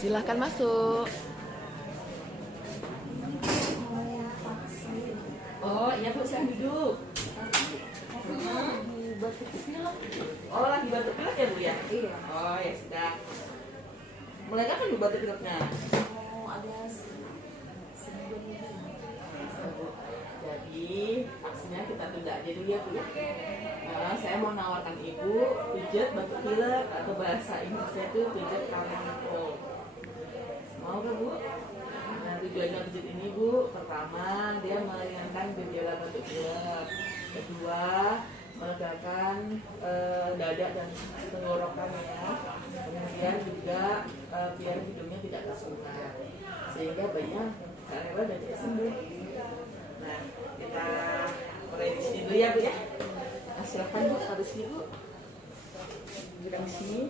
Silahkan masuk. Oh iya Bu, silahkan duduk. Oh lagi batuk pilek ya Bu ya? Iya. Oh ya sudah. Mulai kapan Bu batuk pileknya? Ada sebulan ini. Jadi vaksinnya kita tunda aja dulu ya Bu ya. Nah, saya mau nawarkan Ibu pijat batuk pilek atau bahasa Inggrisnya itu pijat common cold. Mau gak Bu? Nah tujuannya pijat ini Bu, pertama dia meringankan gejala batuk pilek. Kedua, melegakan dada dan tenggorokan ya. Kemudian juga biar hidungnya tidak tersengat sehingga bayinya gak rewel dan cepat sembuh. Nah kita mulai di sini dulu ya Bu ya. Nah, silahkan Bu, harus sini Bu. Kita di sini.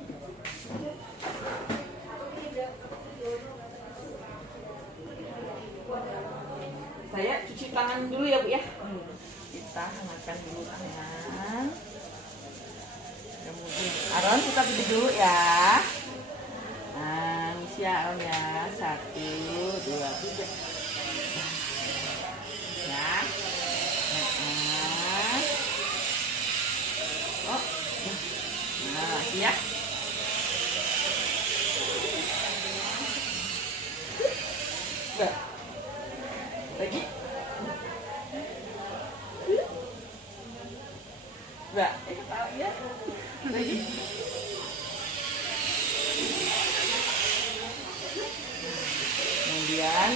Saya cuci tangan dulu ya Bu ya. Kita hangatkan dulu tangan. Kemudian Aron kita pilih dulu ya. Nah, misi Aron ya. 1, 2, 3. Ya. Oh. Nah, ya. Enggak. Lagi. Enggak. Ketawa ya. Lagi. Kemudian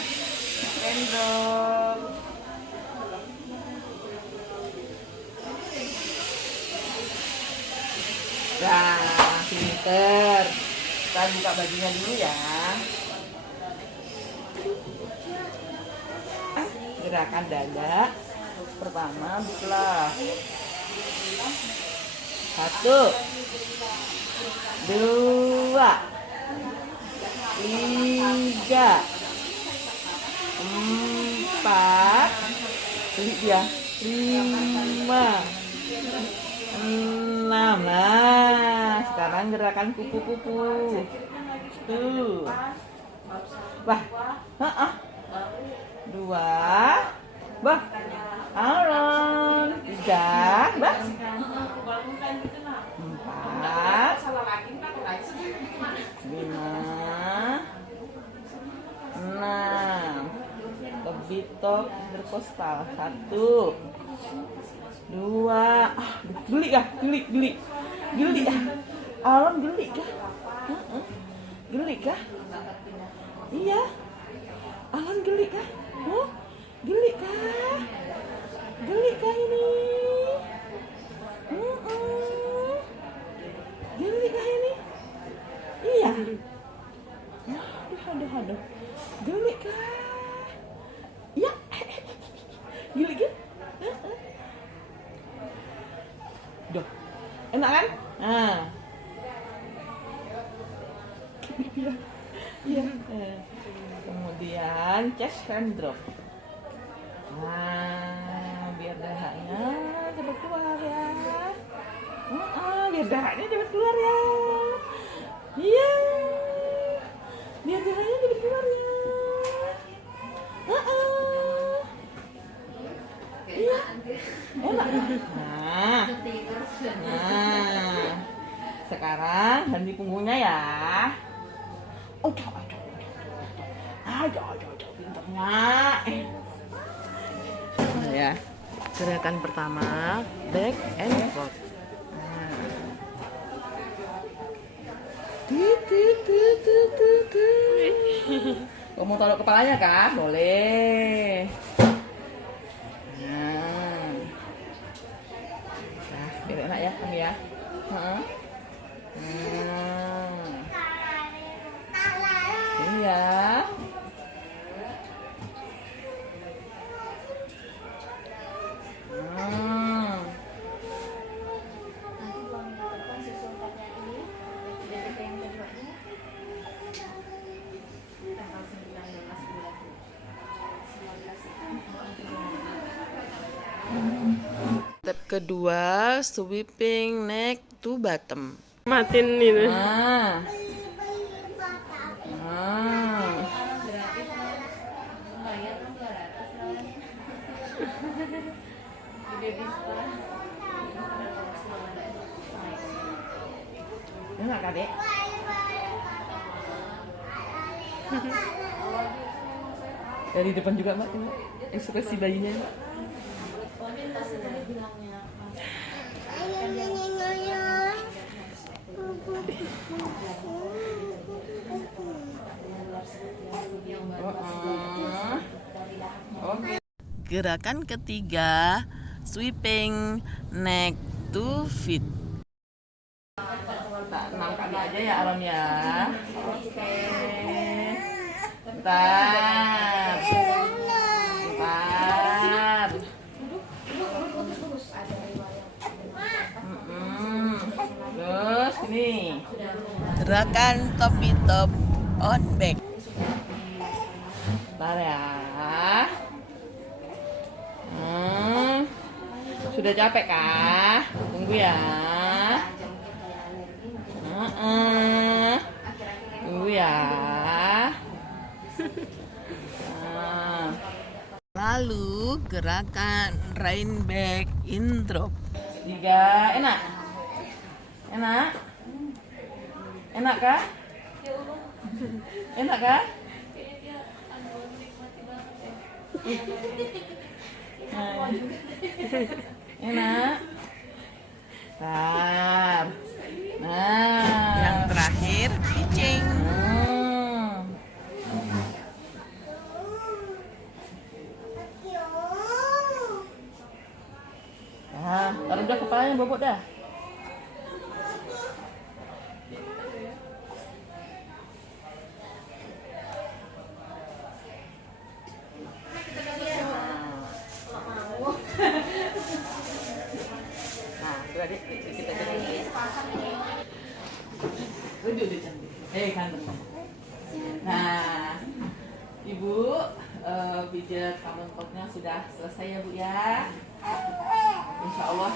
sendok. Nah, pinter. Kita buka bajunya dulu ya. Gerakan dada. Pertama, buka. 1, 2, 3, 4, beli dia 5, 6. Nah, sekarang gerakan kupu-kupu. Tuh. Wah, 2, bah, Aron, 3, bah, 4, 5, 6. Lebih top berpostal. 1, 2. Geli kah? Geli kah? Aron geli kah? Geli kah? Iya. Aron geli kah? Geli kah? Geli kah ini? Geli kah ini? Iya. Aduh. Geli kah? Iya. Geli kan? Duh. Enak kan? Nah. Iya. Kemudian chest hand drop. Nah, biar dahanya cepat keluar ya. Biar dahanya cepat keluar ya. Iya. Biar dahanya cepat keluar ya. Iya. Enak. Nah. Sekarang henti punggungnya ya. Aduh, pintarnya. Ya, gerakan pertama back and forth. Kamu mau taruh kepalanya kan? Boleh. Nah, biar enak ya kamu ya. Iya. Step kedua, sweeping neck to bottom. Matiin ini. Nah. Dek. Dari depan juga Mbak, ini ekspresi bayinya Mbak. bilangnya Oke. Gerakan ketiga, sweeping neck to feet. Kita 6 kali aja ya Alam ya. Oke. Bentar. Bentar. Terus ini gerakan topi top on back. Bentar ya. Sudah capek kah? Tunggu ya. Tunggu ya. Lalu gerakan rain back in drop. 3, enak? Enak? Enak kah? Enak kah? Enak. Bentar. Nah, yang terakhir pitching. Nah, taruh udah kepalanya bobot dah. Nah, sudah deh, kita jadi. Udah cantik. Kantong. Nah, Ibu, pijat common cold-nya sudah selesai ya Bu ya. Insya Allah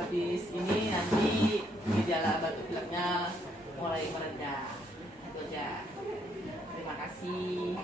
habis ini nanti gejala batuk pileknya mulai mereda. Itu aja. Terima kasih.